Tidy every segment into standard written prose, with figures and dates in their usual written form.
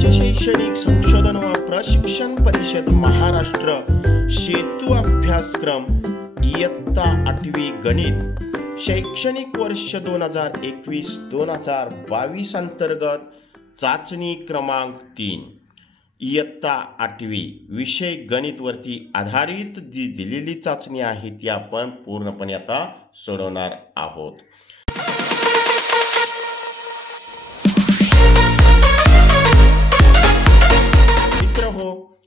राज्य शैक्षणिक संशोधन व प्रशिक्षण परिषद महाराष्ट्र सेतू अभ्यासक्रम इयत्ता 8वी गणित शैक्षणिक वर्ष 2021-2022 अंतर्गत चाचणी क्रमांक 3 इयत्ता 8वी विषय गणित वरती आधारित दिलेली चाचणी आहे ती आपण पूर्णपणे आता सोडवणार आहोत।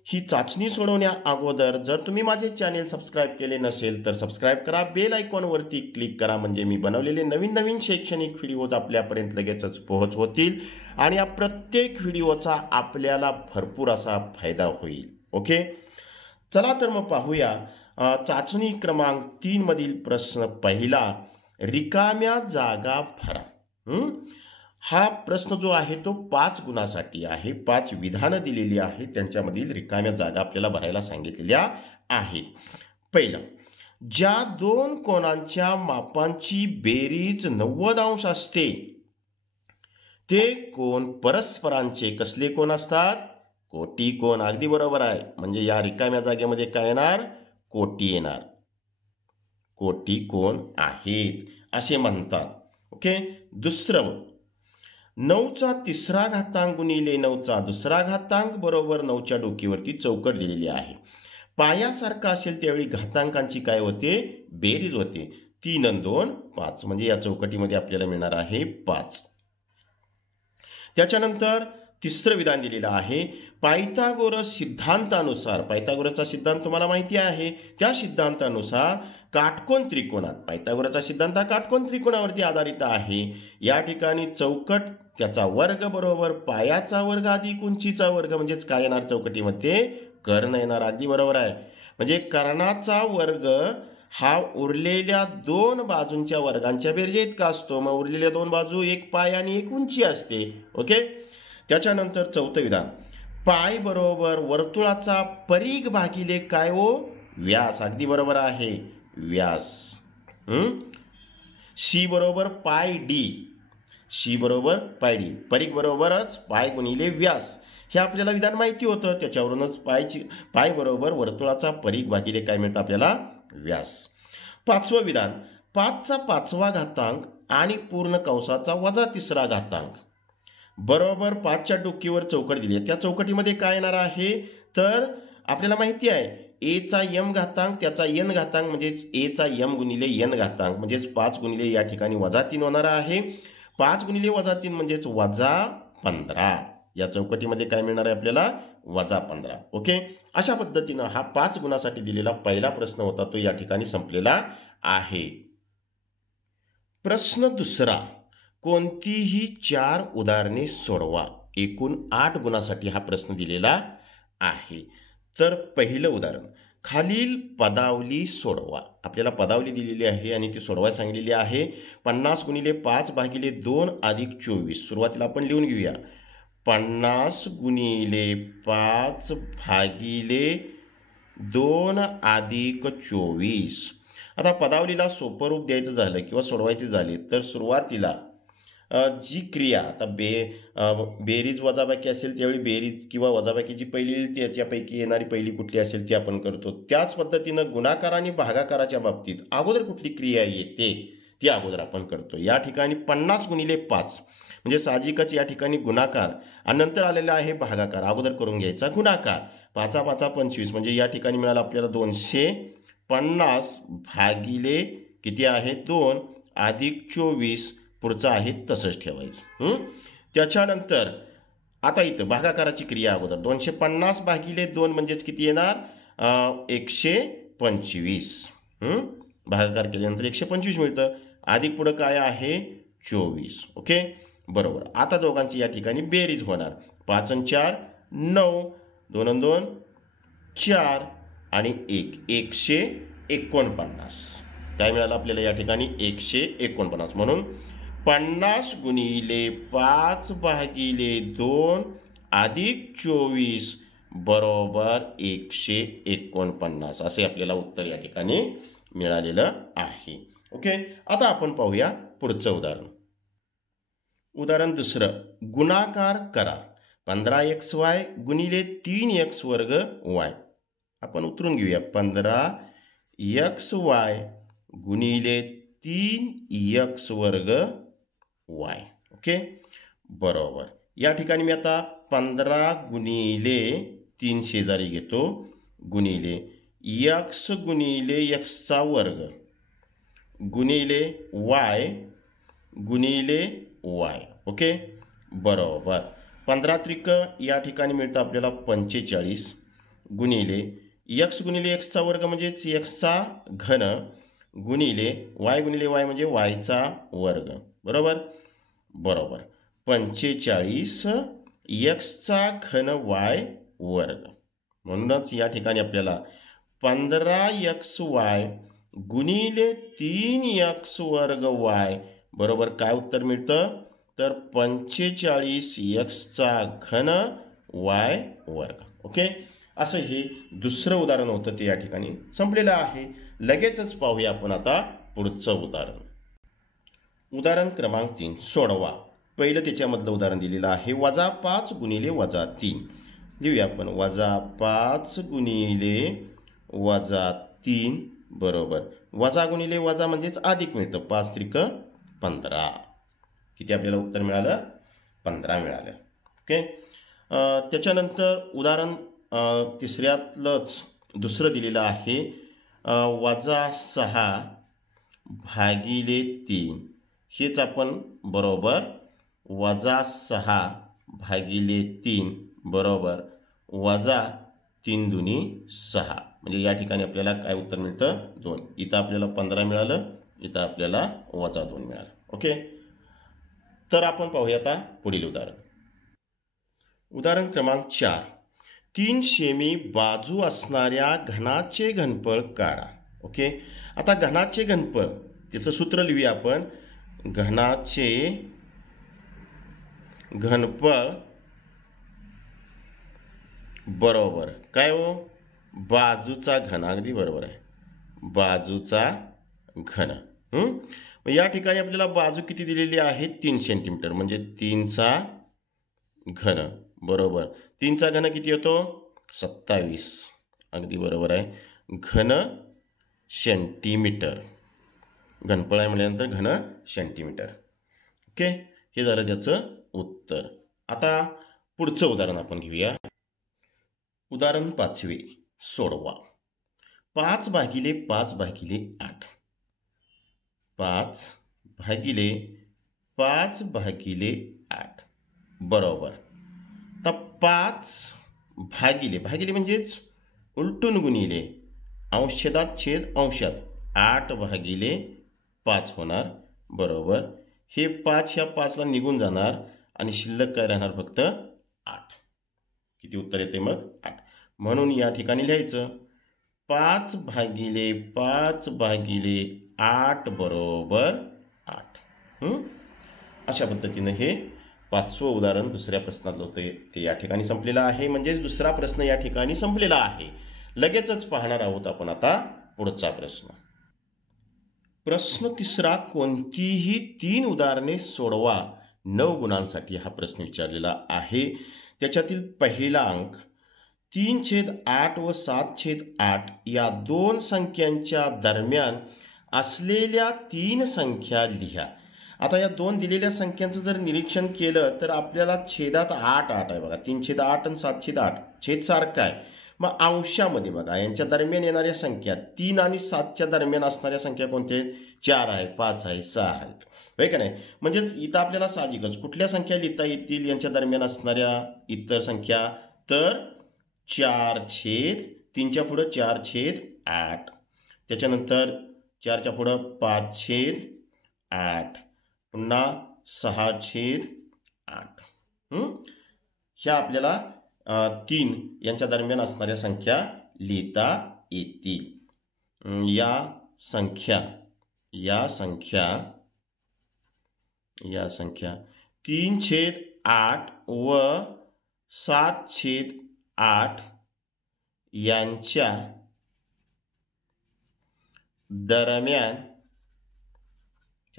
ही चाचणी सोडवण्या अगोदर जर तुम्ही माझे चॅनल सबस्क्राइब केले नसेल तर सबस्क्राइब करा, बेल आयकॉन वरती क्लिक करा म्हणजे मी बनवलेले नवीन शैक्षणिक व्हिडिओज आपल्यापर्यंत लगेचच पोहोच होतील आणि या प्रत्येक व्हिडिओचा आपल्याला भरपूर असा फायदा होईल। ओके, चला तर मग पाहूया चाचणी क्रमांक 3 मधील प्रश्न पहिला, रिकाम्या जागा भरा। हा प्रश्न जो आहे तो 5 गुणासाठी आहे। 5 विधानं दिलेली आहेत, त्यांच्यामधील रिकाम्या जागा आपल्याला भरायला सांगितलेल्या आहेत। पहिलं, ज्या दोन कोणांच्या मापांची बेरीज 90 अंश असते ते कोण परस्परांचे कसले कोण असतात? कोटी कोण। अगदी बरोबर आहे, म्हणजे या रिकाम्या जागेमध्ये काय येणार? कोटी येणार। कोटी कोण आहेत असे म्हणतात। ओके, दुसरं, 9चा तिसरा घातांक गुणिले 9चा दुसरा घातांक बरोबर 9च्या डोकीवरती चौकट दिलेली आहे। पायासारखा असेल त्यावेळी घातांकांची काय होते? बेरीज होते। 3 आणि 2 5, म्हणजे या चौकटीमध्ये आपल्याला मिळणार आहे 5। त्याच्यानंतर तिसरं विधान दिलेलं आहे, पायथागोरस सिद्धांतानुसार, पायथागोरसचा सिद्धांत तुम्हाला माहिती आहे, त्या सिद्धांतानुसार काटकोन त्रिकोणात, पायथागोरसचा सिद्धांत हा काटकोन त्रिकोणावरती आधारित आहे। या ठिकाणी चौकट त्याचा वर्ग बरोबर पायाचा वर्ग अधिक उंचीचा वर्ग, म्हणजेच काय येणार चौकटीमध्ये? कर्ण येणार। अगदी बरोबर आहे, म्हणजे कर्णाचा वर्ग हा उरलेल्या 2 बाजूंच्या वर्गांच्या बेरजे इतका असतो। मग उरलेल्या 2 बाजू एक पाय आणि एक उंची असते। ओके, त्याच्यानंतर चौथं विधान, पाय बरोबर वर्तुळाचा परिघ भागिले काय हो? व्यास। अगदी बरोबर आहे, व्यास। सी बरोबर पाय डी, सी बरोबर पाय डी, परिघ बरोबरच पाय गुणिले व्यास, हे आपल्याला विधान माहिती होतं। त्याच्यावरूनच पाय बरोबर वर्तुळाचा परिघ भागिले काय मिळतं आपल्याला? व्यास। 5वं विधान, 5चा 5वा घातांक आणि पूर्ण कंसाचा वजा 3रा घातांक बरोबर 5च्या डोकीवर चौकट दिली आहे। त्या चौकटीमध्ये काय येणार आहे? तर आपल्याला माहिती आहे ए चा m घातांक त्याचा n घातांक म्हणजेच ए चा m गुणिले n घातांक, म्हणजेच 5 गुणिले या ठिकाणी -3 होणार आहे। 5 गुणिले -3 म्हणजेच -15। या चौकटीमध्ये काय मिळणार आहे आपल्याला? -15। ओके, अशा पद्धतीनं हा 5 गुणासाठी दिलेला पहिला प्रश्न होता तो या ठिकाणी संपलेला आहे। प्रश्न दुसरा, कोणतीही 4 उदाहरणे सोडवा। एकूण 8 गुणासाठी हा प्रश्न दिलेला आहे। तर पहिलं उदाहरण, खालील पदावली सोडवा। आपल्याला पदावली दिलेली आहे आणि ती सोडवायला सांगितलेली आहे। 50 गुणिले 5 भागिले 2 अधिक 24। सुरुवातीला आपण लिहून घेऊया, 50 गुणिले 5 भागिले 2 अधिक 24। आता पदावलीला सोपं रूप द्यायचं झालं किंवा सोडवायची झाली तर सुरुवातीला जी क्रिया आता बेरीज वजाबाकी असेल त्यावेळी बेरीज किंवा वजाबाकीची पहिली त्याच्यापैकी येणारी पहिली कुठली असेल ती आपण करतो। त्याच पद्धतीनं गुणाकार आणि भागाकाराच्या बाबतीत अगोदर कुठली क्रिया येते ती अगोदर आपण करतो। या ठिकाणी 50 गुणिले 5 म्हणजे साहजिकच या ठिकाणी गुणाकार आणि नंतर आलेला आहे भागाकार। अगोदर करून घ्यायचा गुणाकार, 5 5 25 म्हणजे या ठिकाणी मिळालं आपल्याला 250 भागिले किती आहे 2 अधिक 24, पुढचं आहे तसंच ठेवायचं। त्याच्यानंतर आता इथं भागाकाराची क्रिया अगोदर 250 भागिले 2 म्हणजेच किती येणार? 125। भागाकार केल्यानंतर 125 मिळतं, अधिक पुढं काय आहे 24। ओके, बरोबर। आता दोघांची या ठिकाणी बेरीज होणार, 5 आणि 4 9, 2 आणि 2 4 आणि 1 149। काय मिळालं आपल्याला या ठिकाणी? 149। म्हणून 50 गुणिले 5 भागिले 2 अधिक 24 बरोबर 149 असे आपल्याला उत्तर या ठिकाणी मिळालेलं आहे। ओके, आता आपण पाहूया पुढचं उदाहरण। उदाहरण दुसरं, गुणाकार करा। 15xy गुणिले 3x वर्ग y. आपण उतरून घेऊया. 15xy गुणिले 3x वर्ग y. ओके, बरोबर. या ठिकाणी मी आता 15 गुणिले 3 शेजारी घेतो गुणिले x गुणिले xचा वर्ग गुणिले y गुणिले y. ओके, बरोबर. 15 त्रिक या ठिकाणी मिळतं आपल्याला 45 गुणिले x गुणिले xचा वर्ग म्हणजेच xचा घन गुणिले y गुणिले y म्हणजे yचा वर्ग. बरोबर, बरोबर. 45 xचा घन y वर्ग. म्हणूनच या ठिकाणी आपल्याला 15xy गुणिले 3x वर्ग y बरोबर काय उत्तर मिळतं? तर 45xचा घन y वर्ग. ओके, असं हे दुसरं उदाहरण होतं, ते या ठिकाणी संपलेलं आहे. लगेचच पाहूया आपण आता पुढचं उदाहरण. उदाहरण क्रमांक 3 सोडवा. पहिलं त्याच्यामधलं उदाहरण दिलेलं आहे. -5 गुणिले -3. लिहूया आपण. -5 गुणिले -3 बरोबर वजा गुणिले वजा म्हणजेच अधिक मिळतं. 5 त्रिक 15. किती आपल्याला उत्तर मिळालं? 15 मिळालं. ओके, त्याच्यानंतर उदाहरण तिसऱ्यातलंच दुसरं दिलेलं आहे. -6 भागिले 3. हेच आपण बरोबर -6 भागिले 3 बरोबर -3 दुनी 6. म्हणजे या ठिकाणी आपल्याला काय उत्तर मिळतं? 2. इथं आपल्याला 15 मिळालं, इथं आपल्याला -2 मिळालं. ओके, तर आपण पाहूया आता पुढील उदाहरण. उदाहरण क्रमांक 4. 3 सेमी बाजू असणाऱ्या घनाचे घनफळ काढा. ओके, आता घनाचे घनफळ त्याचं सूत्र लिहूया आपण. घनाचे घनफळ बरोबर काय हो? बाजूचा घन. अगदी बरोबर आहे, बाजूचा घन. या ठिकाणी आपल्याला बाजू किती दिलेली आहे? 3 सेंटीमीटर म्हणजे 3चा घन बरोबर. 3चा घन किती होतो? 27. अगदी बरोबर आहे, घन सेंटीमीटर. घनफळ आहे म्हटल्यानंतर घन सेंटीमीटर. ओके, हे झालं त्याचं उत्तर. आता पुढचं उदाहरण आपण घेऊया. उदाहरण 5 सोडवा. 5 भागिले 5 भागिले 8. 5 भागिले 5 भागिले 8 बरोबर. तर 5 भागिले भागिले म्हणजेच उलटून गुणिले अंशछेदात छेद अंशात 8 भागिले 5 होणार बरोबर. हे 5 ह्या 5ला निघून जाणार आणि शिल्लक काय राहणार? फक्त 8. किती उत्तर येते मग? 8. म्हणून या ठिकाणी लिहायचं 5 भागिले 5 भागिले 8 बरोबर 8. अशा पद्धतीनं हे 5वं उदाहरण दुसऱ्या प्रश्नातलं होतं, ते या ठिकाणी संपलेलं आहे. म्हणजेच दुसरा प्रश्न या ठिकाणी संपलेला आहे. लगेचच पाहणार आहोत आपण आता पुढचा प्रश्न. प्रश्न तिसरा. कोणतीही 3 उदाहरणे सोडवा 9 गुणांसाठी. हा प्रश्न विचारलेला आहे. त्याच्यातील पहिला अंक 3/8 व 7/8 या 2 संख्यांच्या दरम्यान असलेल्या 3 संख्या लिहा. आता या 2 दिलेल्या संख्यांचं जर निरीक्षण केलं तर आपल्याला छेदात 8 आहे बघा. 3/8 आणि 7/8 छेद सारखा आहे. मग अंशामध्ये बघा यांच्या दरम्यान येणाऱ्या संख्या 3 आणि 7च्या दरम्यान असणाऱ्या संख्या कोणत्या आहेत? 4 आहे, 5 आहे, 6 आहेत, होय का नाही? म्हणजेच इथं आपल्याला साहजिकच कुठल्या संख्या लिहिता येतील यांच्या दरम्यान असणाऱ्या इतर संख्या? तर 4/3च्या पुढं 4/8, त्याच्यानंतर 4च्या पुढं 5/8, पुन्हा 6/8. ह्या आपल्याला 3 यांच्या दरम्यान असणाऱ्या संख्या लिहिता येतील. या संख्या 3/8 व 7/8 यांच्या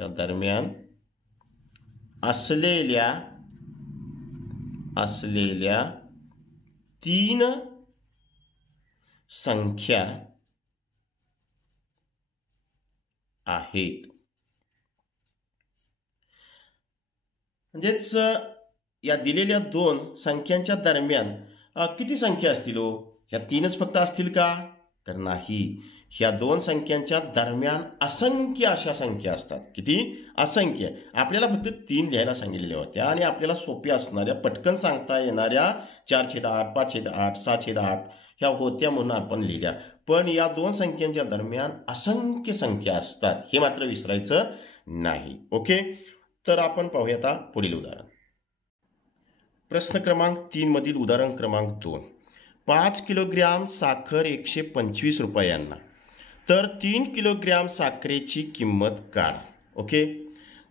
दरम्यान असलेल्या असलेल्या 3 संख्या आहेत. म्हणजेच या दिलेल्या 2 संख्यांच्या दरम्यान किती संख्या असतील हो? ह्या 3च फक्त असतील का? तर नाही. ह्या 2 संख्यांच्या दरम्यान असंख्य अशा संख्या असतात. किती? असंख्य. आपल्याला फक्त 3 लिहायला सांगितलेल्या होत्या आणि आपल्याला सोप्या असणाऱ्या, पटकन सांगता येणाऱ्या 4/8, 5/8, 6/8 ह्या होत्या म्हणून आपण लिहिल्या. पण या 2 संख्यांच्या दरम्यान असंख्य संख्या असतात, हे मात्र विसरायचं नाही. ओके, तर आपण पाहूया आता पुढील उदाहरण. प्रश्न क्रमांक 3 मधील उदाहरण क्रमांक 2. 5 किलोग्रॅम साखर 125 रुपयांना, तर 3 किलोग्रॅम साखरेची किंमत काढा. ओके,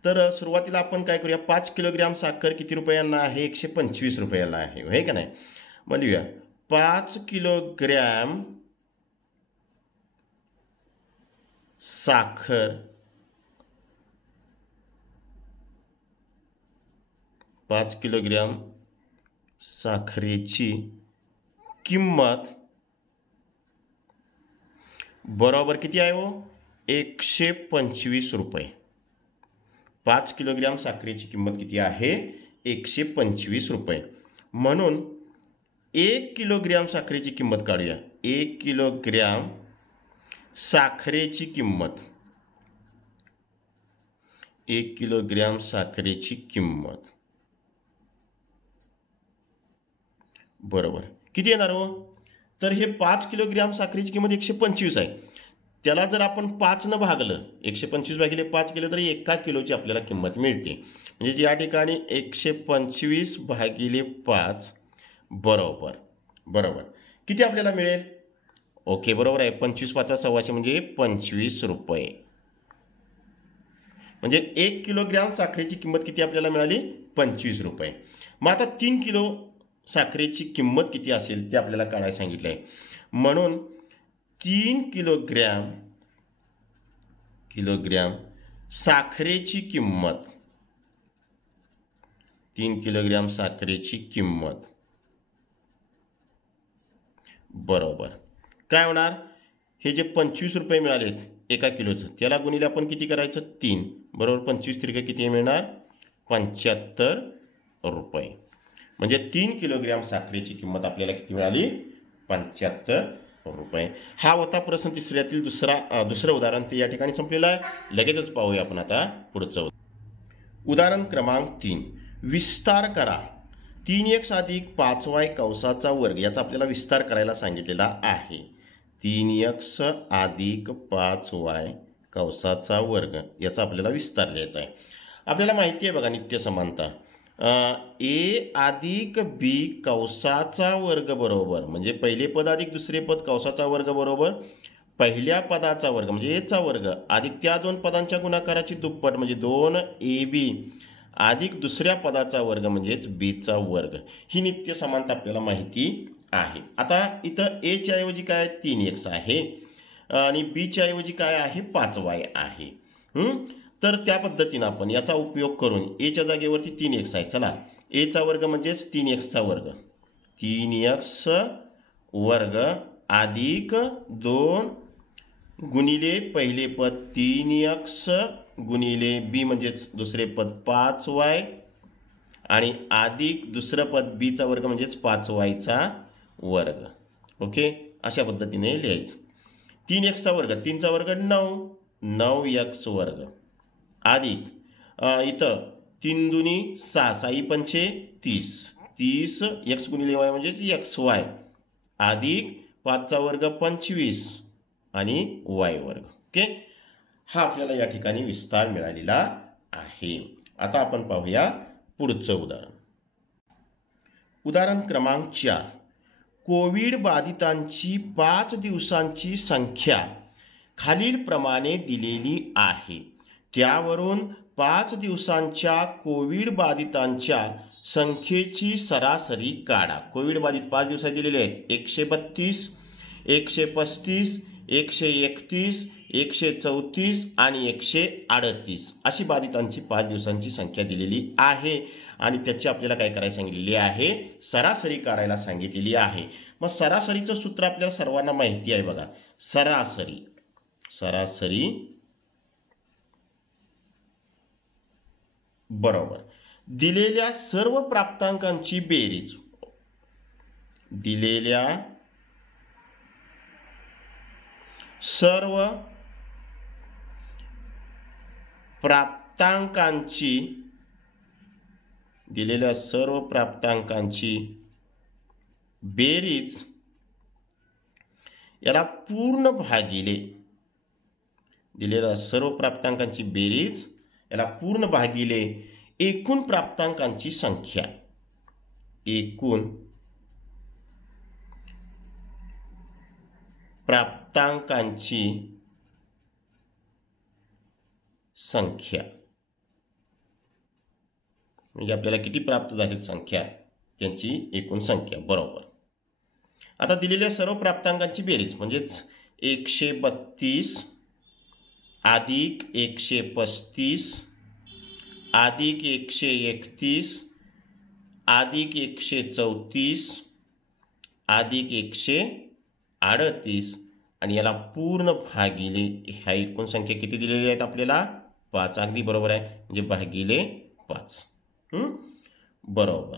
तर सुरुवातीला आपण काय करूया, 5 किलोग्रॅम साखर किती रुपयांना आहे? 125 रुपयाला आहे, हे का नाही? मग लिहूया 5 किलोग्रॅम साखर, 5 किलोग्रॅम साखरेची किंमत बरोबर किती आहे हो? 125 रुपये. 5 किलोग्रॅम साखरेची किंमत किती आहे? 125 रुपये. म्हणून 1 किलोग्रॅम साखरेची किंमत काढूया. 1 किलोग्रॅम साखरेची किंमत, 1 किलोग्रॅम साखरेची किंमत बरोबर किती येणार हो? तर हे 5 किलोग्रॅम साखरेची किंमत 125 आहे. त्याला जर आपण 5 न भागलं, 125 भागिले 5 केलं तरी 1 किलोची आपल्याला किंमत मिळते. म्हणजे या ठिकाणी 125 भागिले 5 बरोबर किती आपल्याला मिळेल? ओके, बरोबर आहे. 25 5 125 म्हणजे 25 रुपये. म्हणजे 1 किलोग्रॅम साखरेची किंमत किती आपल्याला मिळाली? 25 रुपये. मग आता 3 किलो साखरेची किंमत किती असेल ते आपल्याला काढायला सांगितलं आहे. म्हणून 3 किलोग्रॅम साखरेची किंमत, 3 किलोग्रॅम साखरेची किंमत बरोबर काय होणार? हे जे 25 रुपये मिळालेत 1 किलोचं, त्याला गुणिले आपण किती करायचं? 3. बरोबर 25 त्रिक किती मिळणार? 75 रुपये. म्हणजे 3 किलोग्रॅम साखरेची किंमत आपल्याला किती मिळाली? 75 रुपये. हा होता प्रश्न तिसऱ्यातील दुसरं उदाहरण. ते या ठिकाणी संपलेलं आहे. लगेचच पाहूया आपण आता पुढचं उदाहरण क्रमांक 3. विस्तार करा. 3x अधिक 5y कंसाचा वर्ग, याचा आपल्याला विस्तार करायला सांगितलेला आहे. 3x अधिक 5y कंसाचा वर्ग याचा आपल्याला विस्तार लिहायचा आहे. आपल्याला माहिती आहे बघा, नित्य समानता. ए अधिक बी कंसाचा वर्ग बरोबर, म्हणजे पहिले पद अधिक दुसरे पद कंसाचा वर्ग बरोबर पहिल्या पदाचा वर्ग म्हणजे एचा वर्ग अधिक त्या 2 पदांच्या गुणाकाराची दुप्पट म्हणजे 2ab अधिक दुसऱ्या पदाचा वर्ग म्हणजेच बीचा वर्ग. ही नित्य समानता आपल्याला माहिती आहे. आता इथं ए च्या ऐवजी काय 3x आहे आणि बी च्या ऐवजी काय आहे 5y आहे. तर त्या पद्धतीने आपण याचा उपयोग करून ए च्या जागेवरती 3x आहे. चला, ए चा वर्ग म्हणजेच 3x चा वर्ग, 3x वर्ग अधिक 2 गुणिले पहिले पद 3x गुणिले बी म्हणजेच दुसरे पद 5y आणि अधिक दुसरं पद बी चा वर्ग म्हणजेच 5y चा वर्ग. ओके, अशा पद्धतीने लिहायचं. 3x चा वर्ग, 3 चा वर्ग 9, 9x वर्ग अधिक इथं 3 दुनी 6, 6 पंचे 30, 30 x गुणिले y म्हणजेच xy अधिक 5 चा वर्ग 25 आणि y वर्ग. ओके, हा आपल्याला या ठिकाणी विस्तार मिळालेला आहे. आता आपण पाहूया पुढचं उदाहरण. उदाहरण क्रमांक 4. कोविड बाधितांची 5 दिवसांची संख्या खालील प्रमाणे दिलेली आहे. त्यावरून 5 दिवसांच्या कोविड बाधितांच्या संख्येची सरासरी काढा. कोविड बाधित 5 दिवसात दिलेले आहेत 132, 135, 131, 134 आणि 138 अशी बाधितांची 5 दिवसांची संख्या दिलेली आहे. आणि त्याची आपल्याला काय करायला सांगितलेली आहे, सरासरी काढायला सांगितलेली आहे. मग सरासरीचं सूत्र आपल्याला सर्वांना माहिती आहे बघा. सरासरी बरोबर दिलेल्या सर्व प्राप्तांकांची बेरीज, दिलेल्या सर्व प्राप्तांकांची बेरीज याला पूर्ण भागिले, दिलेल्या सर्व प्राप्तांकांची बेरीज याला पूर्ण भागिले एकूण प्राप्तांकांची संख्या, एकूण प्राप्तांकांची संख्या, म्हणजे आपल्याला किती प्राप्त झालीत संख्या त्यांची एकूण संख्या. बरोबर. आता दिलेल्या सर्व प्राप्तांकांची बेरीज म्हणजेच 132 अधिक 135 अधिक 131 अधिक 134 अधिक 138 आणि याला पूर्ण भागिले ह्या एकूण संख्या किती दिलेल्या आहेत आपल्याला, 5. अगदी बरोबर आहे, म्हणजे भागिले 5. बरोबर.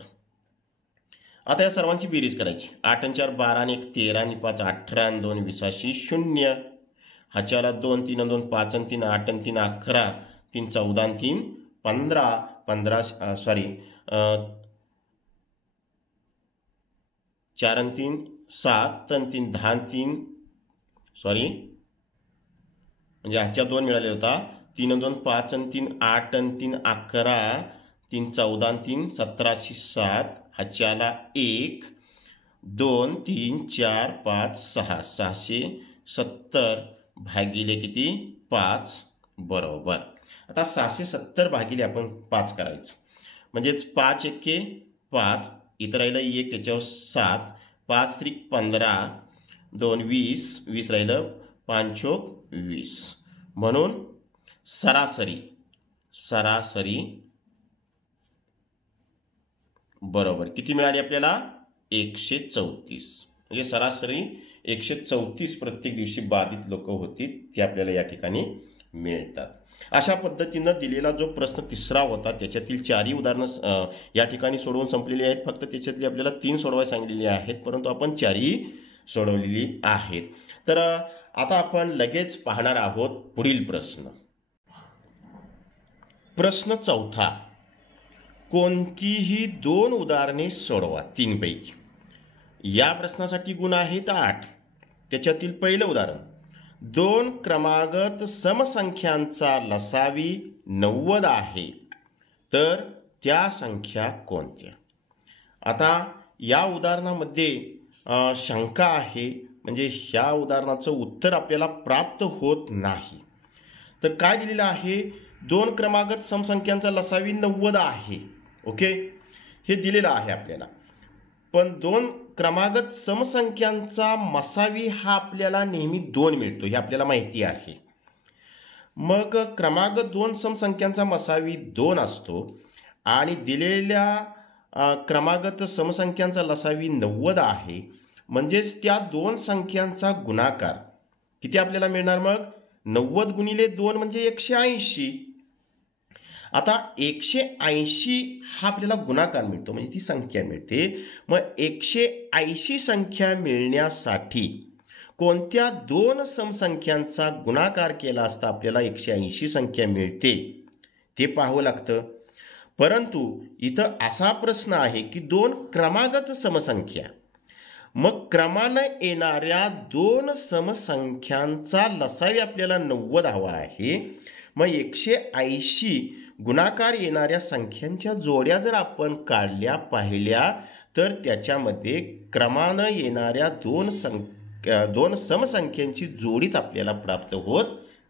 आता या सर्वांची बेरीज करायची. 8 आणि 4 12 आणि 1 13 आणि 5 18 आणि 2 20 0. ह्याच्याला 2 3 आणि 2 5 आणि 3 8 आणि 3 11 3 14 आणि 3 15 15 4 आणि 3 7 आणि 3 10 आणि 3 म्हणजे ह्याच्या 2 मिळाले होता. 3 आणि 2 5 आणि 3 8 आणि 3 11 3 14 आणि 3 17 7. ह्याच्याला 1 2 3 4 5 6 670 भागिले किती 5. बरोबर. आता 670 भागिले आपण 5 करायचं, म्हणजेच 5 एके 5, इथं राहिलं 1 त्याच्यावर 7, 5 3 15 2 20 20 राहिलं 5 चोक 20. म्हणून सरासरी बरोबर किती मिळाली आपल्याला, 134. म्हणजे सरासरी 134 प्रत्येक दिवशी बाधित लोक होती ते आपल्याला या ठिकाणी मिळतात. अशा पद्धतीनं दिलेला जो प्रश्न तिसरा होता त्याच्यातील 4ही उदाहरणं या ठिकाणी सोडवून संपलेली आहेत. फक्त त्याच्यातली आपल्याला 3 सोडवायला सांगितलेली आहेत, परंतु आपण 4ही सोडवलेली आहेत. तर आता आपण लगेच पाहणार आहोत पुढील प्रश्न. प्रश्न चौथा. कोणतीही 2 उदाहरणे सोडवा 3 पैकी. या प्रश्नासाठी गुण आहेत 8. त्याच्यातील पहिलं उदाहरण, 2 क्रमागत समसंख्यांचा लसावी 90 आहे, तर त्या संख्या कोणत्या. आता या उदाहरणामध्ये शंका आहे, म्हणजे ह्या उदाहरणाचं उत्तर आपल्याला प्राप्त होत नाही. तर काय दिलेलं आहे, 2 क्रमागत समसंख्यांचा लसावी 90 आहे. ओके, हे दिलेलं आहे आपल्याला. पण 2 क्रमागत समसंख्यांचा मसावी हा आपल्याला नेहमी 2 मिळतो, हे आपल्याला माहिती आहे. मग क्रमागत 2 समसंख्यांचा मसावी 2 असतो आणि दिलेल्या क्रमागत समसंख्यांचा लसावी 90 आहे, म्हणजेच त्या 2 संख्यांचा गुणाकार किती आपल्याला मिळणार. मग 90 गुणिले 2 म्हणजे 180. आता 180 हा आपल्याला गुणाकार मिळतो, म्हणजे ती संख्या मिळते. मग 180 संख्या मिळण्यासाठी कोणत्या 2 समसंख्यांचा गुणाकार केला असता आपल्याला 180 संख्या मिळते ते पाहावं लागतं. परंतु इथं असा प्रश्न आहे की 2 क्रमागत समसंख्या, मग क्रमानं येणाऱ्या 2 समसंख्यांचा लसावी आपल्याला 90 हवा आहे. मग 180 गुणाकार येणाऱ्या संख्यांच्या जोड्या जर आपण काढल्या पाहिल्या तर त्याच्यामध्ये क्रमानं येणाऱ्या 2 समसंख्यांची जोडीच आपल्याला प्राप्त होत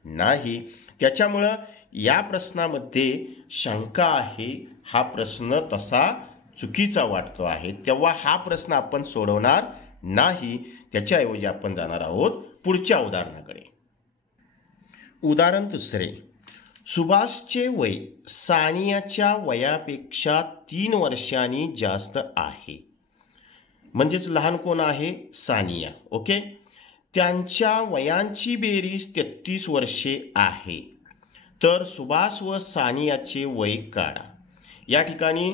नाही. त्याच्यामुळं या प्रश्नामध्ये शंका आहे. हा प्रश्न तसा चुकीचा वाटतो आहे, तेव्हा हा प्रश्न आपण सोडवणार नाही. त्याच्याऐवजी आपण जाणार आहोत पुढच्या उदाहरणाकडे. उदाहरण दुसरे. सुभाषचे वय सानियाच्या वयापेक्षा 3 वर्षांनी जास्त आहे. म्हणजेच लहान कोण आहे? सानिया. ओके. त्यांच्या वयांची बेरीज 33 वर्षे आहे. तर सुभाष व सानियाचे वय काढा. या ठिकाणी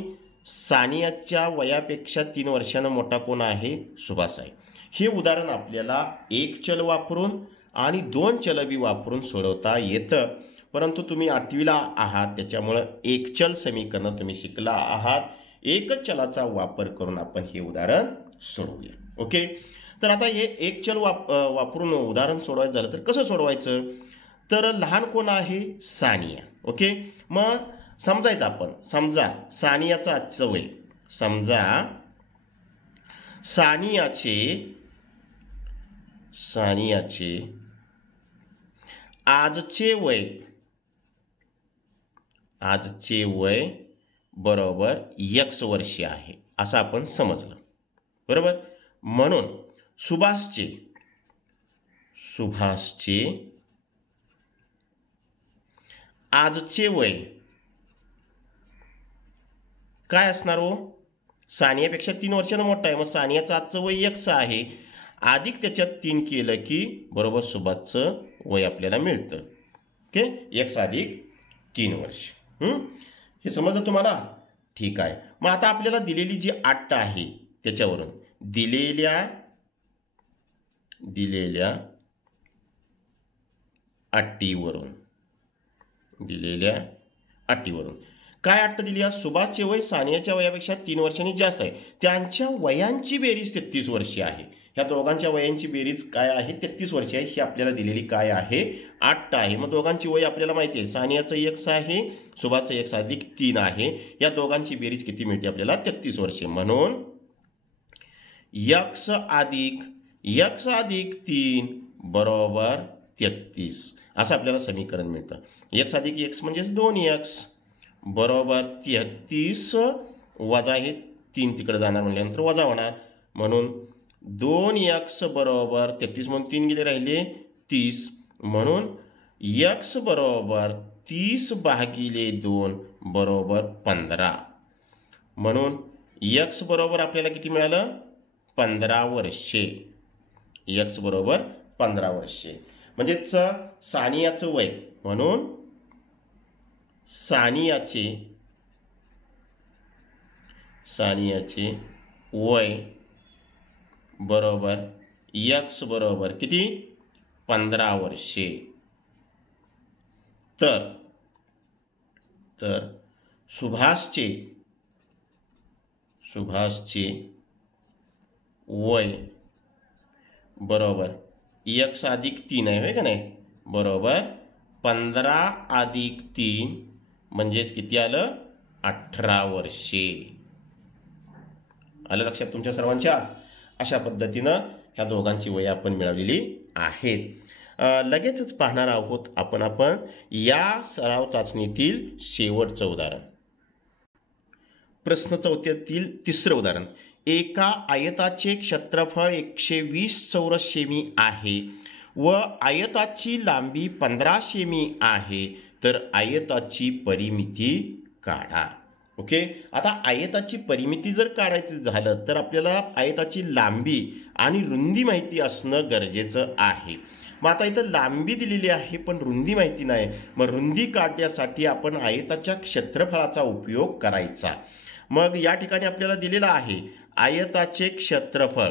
सानियाच्या वयापेक्षा 3 वर्षांना मोठा कोण आहे? सुभाष आहे. हे उदाहरण आपल्याला एक चल वापरून आणि 2 चलबी वापरून सोडवता येतं. परंतु तुम्ही 8वीला आहात त्याच्यामुळं एक चल समीकरण तुम्ही शिकला आहात. एकच चलाचा वापर करून आपण हे उदाहरण सोडवूया. ओके. तर आता हे एक चल वापरून उदाहरण सोडवायचं झालं तर कसं सोडवायचं? तर लहान कोण आहे? सानिया. ओके. मग समजायचं आपण. समजा सानियाचं आजचं वय. समजा सानियाचे आजचे वय बरोबर x वर्षे आहे असं आपण समजलं. बरोबर. म्हणून सुभाषचे आजचे वय काय असणार हो? सानियापेक्षा 3 वर्षांना मोठा आहे. मग सानियाचं आजचं वय x आहे. अधिक त्याच्यात 3 केलं की बरोबर सुभाषचं वय आपल्याला मिळतं. ओके. x अधिक 3 वर्ष. हे समजलं तुम्हाला? ठीक आहे. मग आता आपल्याला दिलेली जी अट आहे त्याच्यावरून दिलेल्या अटीवरून काय अट दिली आहे? सुभाषचे वय सानियाच्या वयापेक्षा 3 वर्षांनी जास्त आहे. त्यांच्या वयांची बेरीज 33 वर्षे आहे. ह्या दोघांच्या वयांची बेरीज काय आहे? 33 वर्षे आहे. ही आपल्याला दिलेली काय आहे? अट आहे. मग दोघांची वय आपल्याला माहिती आहे. सानियाचं x आहे, सुभाषचं x अधिक 3 आहे. या दोघांची बेरीज किती मिळते आपल्याला? 33 वर्षे. म्हणून x अधिक 3 बरोबर 33 असं आपल्याला समीकरण मिळतं. x अधिक x म्हणजेच 2x बरोबर 33 वजा हे 3 तिकडे जाणार म्हणल्यानंतर वजा होणार. म्हणून 2x बरोबर 33 म्हणून 3 गेले राहिले 30. म्हणून x बरोबर 30 भागिले 2 बरोबर 15. म्हणून x बरोबर आपल्याला किती मिळालं? 15 वर्षे. x बरोबर 15 वर्षे. म्हणजेच सानियाचं वय. म्हणून सानियाचे वय बरोबर x बरोबर किती? 15 वर्षे. तर सुभाषचे वय बरोबर x अधिक 3 आहे होय का नाही? बरोबर 15 अधिक 3 म्हणजेच किती आलं? 18 वर्षे. आलं लक्षात तुमच्या सर्वांच्या? अशा पद्धतीनं ह्या दोघांची वय आपण मिळवलेली आहेत. लगेचच पाहणार आहोत आपण या सराव चाचणीतील शेवटचं उदाहरण. प्रश्न 4 तिसरं उदाहरण. एका आयताचे क्षेत्रफळ 120 चौरस सेमी आहे व आयताची लांबी 15 सेमी आहे. तर आयताची परिमिती काढा. ओके. आता आयताची परिमिती जर काढायचं झालं तर आपल्याला आयताची लांबी आणि रुंदी माहिती असणं गरजेचं आहे. मग आता इथं लांबी दिलेली आहे पण रुंदी माहिती नाही. मग रुंदी काढण्यासाठी आपण आयताच्या क्षेत्रफळाचा उपयोग करायचा. मग या ठिकाणी आपल्याला दिलेलं आहे आयताचे क्षेत्रफळ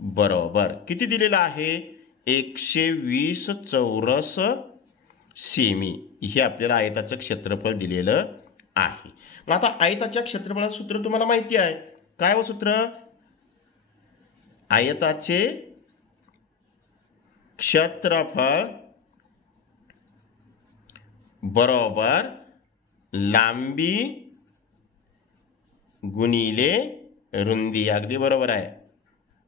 बरोबर किती दिलेलं आहे? 120 चौरस सेमी. हे आपल्याला आयताचं क्षेत्रफळ दिलेलं आहे. मग आता आयताच्या क्षेत्रफळाचं सूत्र तुम्हाला माहिती आहे. काय हो सूत्र? आयताचे क्षेत्रफळ बरोबर लांबी गुणिले रुंदी. अगदी बरोबर आहे.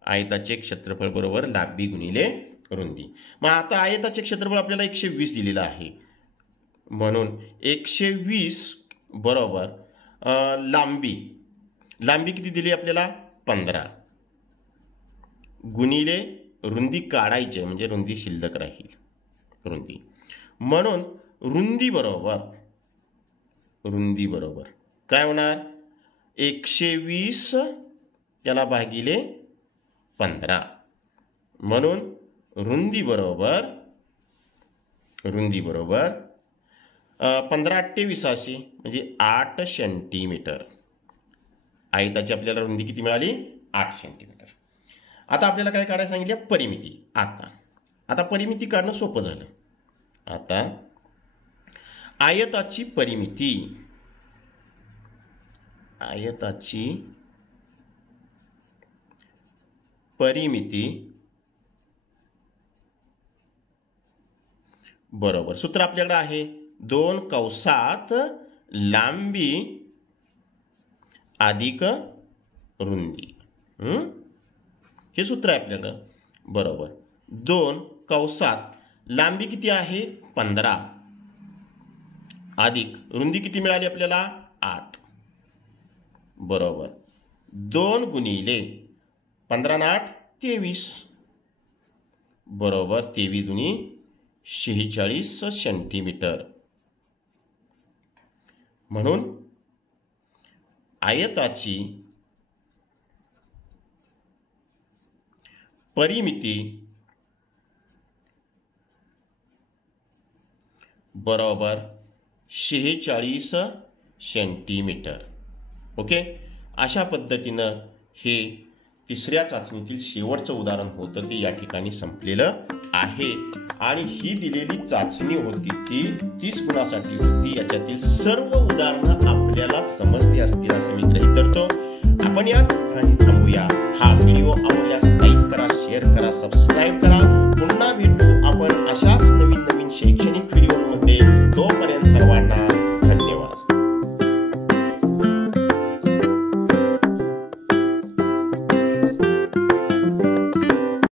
आयताचे क्षेत्रफळ बरोबर लांबी गुणिले रुंदी. मग आता आयताचे क्षेत्रफळ आपल्याला 120 दिलेलं आहे. म्हणून 120 बरोबर लांबी किती दिली आपल्याला? 15 गुणिले रुंदी काढायची आहे म्हणजे रुंदी शिल्लक राहील रुंदी. म्हणून रुंदी बरोबर काय होणार 120 त्याला भागिले 15. म्हणून रुंदी बरोबर 15×28 म्हणजे 8 सेंटीमीटर. आयताची आपल्याला रुंदी किती मिळाली 8 सेंटीमीटर. आता आपल्याला काय काढायला सांगितलं परिमिती. आता परिमिती काढणं सोपं झालं. आता आयताची परिमिती बरोबर सूत्र आपल्याकडे आहे 2 कंसात लांबी अधिक रुंदी. हे सूत्र आहे आपल्याकडं बरोबर. 2 कंसात लांबी किती आहे 15 अधिक रुंदी किती मिळाली आपल्याला 8 बरोबर 2 गुणिले 15 आणि 8 23 बरोबर 23 दुनी 46 सेंटीमीटर. म्हणून आयताची परिमिती बरोबर 46 सेंटीमीटर. ओके. अशा पद्धतीनं हे तिसऱ्या चाचणीतील शेवटचं उदाहरण होतं ते या ठिकाणी संपलेलं आहे. आणि ही दिलेली चाचणी होती ती 30 गुणासाठी होती. याच्यातील सर्व उदाहरणं आपल्याला समजली असतील असं मी गृहीत धरतो. आपण या ठिकाणी थांबूया. हा व्हिडिओ आवडल्यास लाईक करा, शेअर करा, सबस्क्राईब करा. पुन्हा भेटू